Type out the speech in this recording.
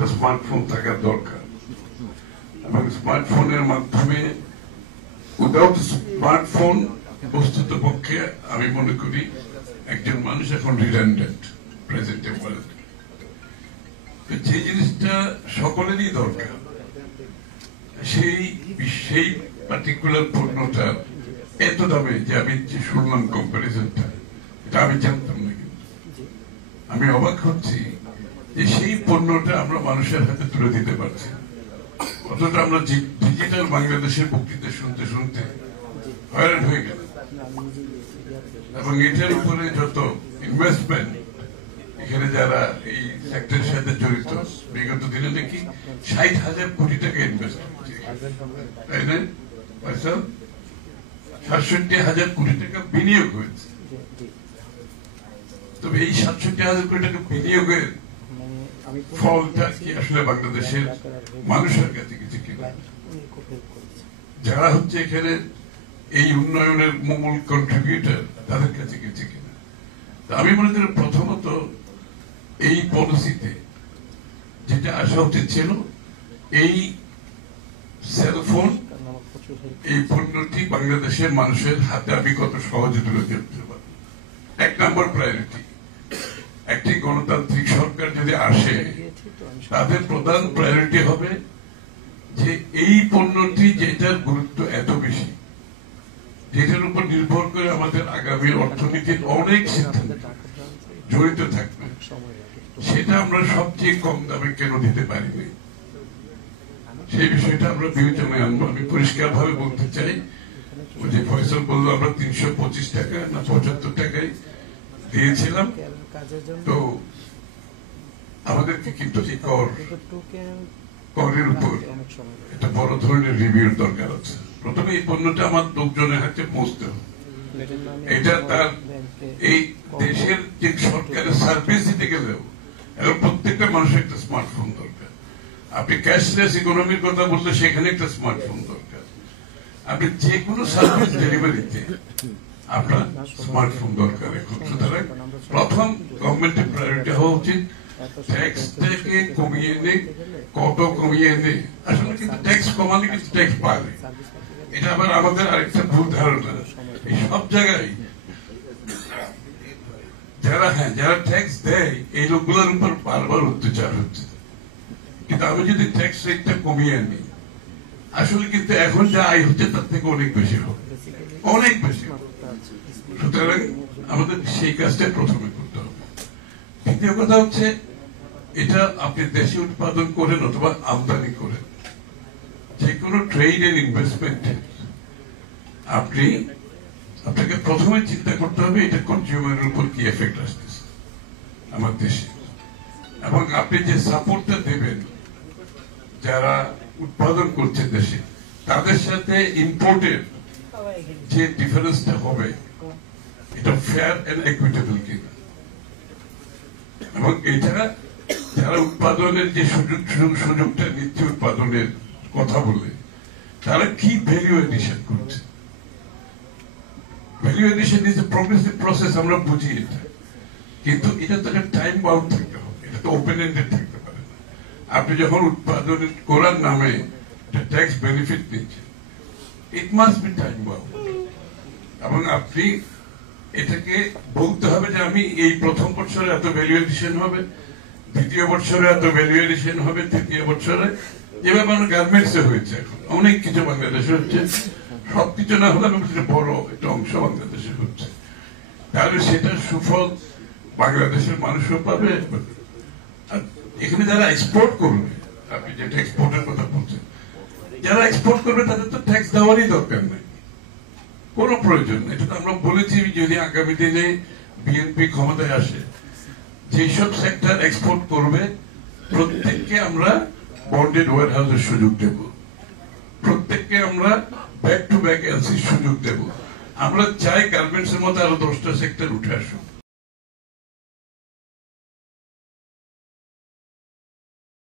একটা স্মার্টফোন থাকার দরকার, এবং স্মার্টফোনের মাধ্যমে উইদাউট স্মার্টফোন বস্তুত পক্ষে আমি মনে করি একজন মানুষ এখন রিডান্ডেন্ট প্রেজেন্টে বলেন। যে জিনিসটা সকলেরই দরকার, সেই পার্টিকুলার পণ্যটা এত দামে যে আমি যে শুনলাম কম্পারিজনটা, এটা আমি জানতাম না, কিন্তু আমি অবাক হচ্ছি যে সেই পণ্যটা আমরা মানুষের হাতে তুলে দিতে পারছি। অথচ আমরা ডিজিটাল বাংলাদেশের বক্তৃতা শুনতে শুনতে হয়রান হয়ে গেল, এবং এটার উপরে যত ইনভেস্টমেন্ট এখানে যারা এই সেক্টরের সাথে জড়িত, বিগত দিনে নাকি ৬০,০০০ কোটি টাকা ইনভেস্ট করছে, তাই না? ৬৭,০০০ কোটি টাকা বিনিয়োগ হয়েছে। তবে এই ৬৭,০০০ কোটি টাকা বিনিয়োগের ফলটা কি আসলে বাংলাদেশের মানুষের কাছে কিছু কিনা, যারা হচ্ছে এখানে এই উন্নয়নের মূল কন্ট্রিবিউটর, তাদের কাছে কিছু কিনা? আমি মনে করি প্রথমত এই পলিসিতে যেটা আসা উচিত ছিল, এই সেলফোন এই পণ্যটি বাংলাদেশের মানুষের হাতে আমি কত সহজে তুলে দিতে পারব। ১ নম্বর প্রায়োরিটি, একটি গণতান্ত্রিক সরকার যদি আসে, তাদের প্রধান প্রায়োরিটি হবে যে এই পণ্যটি যেটার গুরুত্ব এত বেশি, যেটার উপর নির্ভর করে আমাদের আগামী অর্থনীতির অনেক সিদ্ধান্ত জড়িত থাকবে, সেটা আমরা সবচেয়ে কম দামে কেন দিতে পারিনি, সেই বিষয়টা আমরা বিবেচনায় আনবো। আমি পরিষ্কার ভাবে বলতে চাই, ওই যে ফয়সাল বললো আমরা ৩২৫ টাকা না ৭৫ টাকায় দিয়েছিলাম, তো আমাদেরকে কিন্তু এই করের উপর একটা বড় ধরনের রিভিউর দরকার আছে। প্রথমে এই পণ্যটা আমার লোকজনের হাতে পৌঁছতে হবে, এটা তার এই দেশের যে সরকারের সার্ভিস দিতে গেলেও এখন প্রত্যেকটা মানুষের একটা স্মার্টফোন দরকার। আপনি ক্যাশলেস ইকোনমির কথা বললে সেখানে একটা স্মার্টফোন দরকার। আপনি যে কোনো সার্ভিস ডেলিভারিতে আপনার স্মার্টফোন দরকার এখন। সুতরাং প্রথম গভর্নমেন্টের প্রায়োরিটি হওয়া উচিত ট্যাক্স থেকে কমিয়ে এনে, কত কমিয়ে এনে, আসলে কিন্তু ট্যাক্স কমালে কিন্তু ট্যাক্স বাড়ে। এটা আবার আমাদের আরেকটা ভুল ধারণা, এই সব জায়গায় যারা ট্যাক্স দেয় এই লোকগুলোর উপর বারবার অত্যাচার হচ্ছে। কিন্তু আমি যদি ট্যাক্স রেটটা কমিয়ে আনি, আসলে কিন্তু এখন যা আয় হচ্ছে তার থেকে অনেক বেশি হবে, অনেক বেশি। সুতরাং আমাদের সেই কাজটা প্রথমে করতে হবে। দ্বিতীয় কথা হচ্ছে, এটা আপনি দেশে উৎপাদন করেন অথবা আমদানি করেন, যে কোনো ট্রেড এন্ড ইনভেস্টমেন্ট আপনাকে প্রথমে চিন্তা করতে হবে এটা কনজিউমারের উপর কি এফেক্ট আসতেছে আমার দেশে, এবং আপনি যে সাপোর্টটা দেবেন যারা উৎপাদন করছে দেশে, তাদের সাথে ইম্পোর্টের যে ডিফারেন্সটা হবে এটা ফেয়ার এন্ড ইকুইটেবল কিনা, এবং এটা যারা উৎপাদনের যে সুযোগটা নিচ্ছে, উৎপাদনের কথা বলে তারা কি ভ্যালু এডিশন করছে। Value addition is a progressive process, আমরা বুঝি এটা, কিন্তু এটা তো একটা টাইম বাউন্ড থাকতে হবে, এটা তো ওপেন এন্ডেড থাকতে পারে না। আপনি যখন উৎপাদন করার নামে ট্যাক্স বেনিফিট নিচ্ছেন, it must be time bound, এবং আপনি এটাকে বলতে হবে যে আমি এই প্রথম বছরে এত ভ্যালু এডিশন হবে, দ্বিতীয় বছরে এত ভ্যালু এডিশন হবে, তৃতীয় বছরে, যেভাবে আমার গার্মেন্টস এ হয়েছে, এখন অনেক কিছু বাংলাদেশে হচ্ছে, সবকিছু না হলে বড় একটা অংশ বাংলাদেশে হচ্ছে, তাহলে সেটার সুফল বাংলাদেশের মানুষও পাবে। এখানে যারা এক্সপোর্ট করবে, আপনি যেটা এক্সপোর্টের কথা বলছেন, যারা এক্সপোর্ট করবে তাদের তো ট্যাক্স দেওয়ারই দরকার নেই, কোনো প্রয়োজন নেই। এটা তো আমরা বলেছি, যদি আগামী দিনে বিএনপি ক্ষমতায় আসে, যেসব সেক্টর এক্সপোর্ট করবে প্রত্যেককে আমরা বন্ডেড ওয়ার হাউসের সুযোগ দেব, প্রত্যেককে আমরা ব্যাক টু ব্যাক এলসির সুযোগ দেব। আমরা চাই গার্মেন্টস এর মতো আরো 10টা সেক্টর উঠে আসুক।